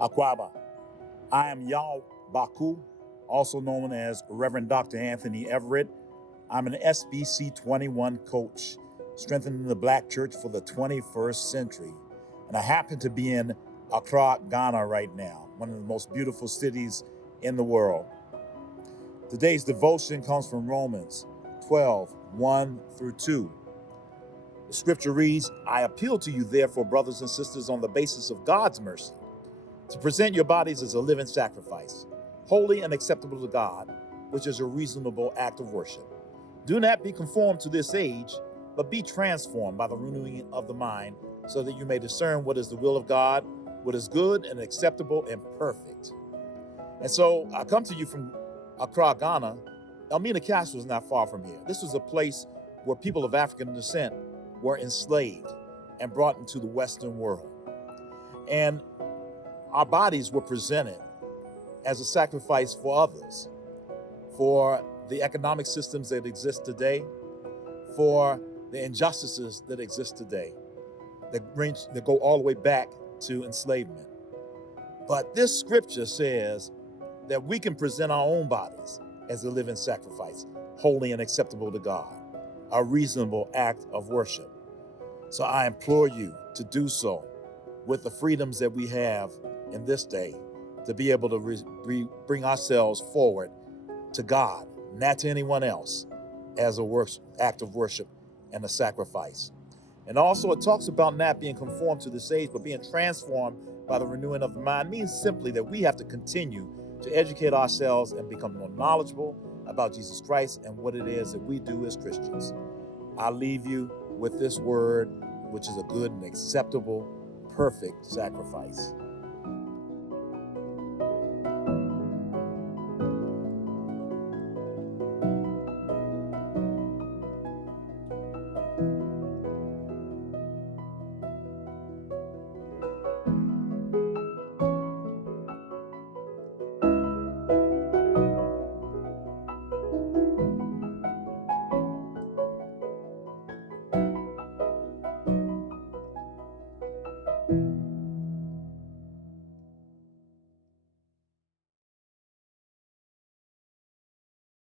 Aquaba. I am Yaw Baku, also known as Reverend Dr. Anthony Everett. I'm an SBC 21 coach, strengthening the Black church for the 21st century. And I happen to be in Accra, Ghana right now, one of the most beautiful cities in the world. Today's devotion comes from Romans 12, 1 through 2. The scripture reads, I appeal to you, therefore, brothers and sisters, on the basis of God's mercy, to present your bodies as a living sacrifice, holy and acceptable to God, which is a reasonable act of worship. Do not be conformed to this age, but be transformed by the renewing of the mind, so that you may discern what is the will of God, what is good and acceptable and perfect. And so I come to you from Accra, Ghana. Elmina Castle is not far from here. This was a place where people of African descent were enslaved and brought into the Western world. And our bodies were presented as a sacrifice for others, for the economic systems that exist today, for the injustices that exist today, that go all the way back to enslavement. But this scripture says that we can present our own bodies as a living sacrifice, holy and acceptable to God, a reasonable act of worship. So I implore you to do so with the freedoms that we have in this day, to be able to bring ourselves forward to God, not to anyone else, as a act of worship and a sacrifice. And also it talks about not being conformed to this age, but being transformed by the renewing of the mind. It means simply that we have to continue to educate ourselves and become more knowledgeable about Jesus Christ and what it is that we do as Christians. I leave you with this word, which is a good and acceptable, perfect sacrifice.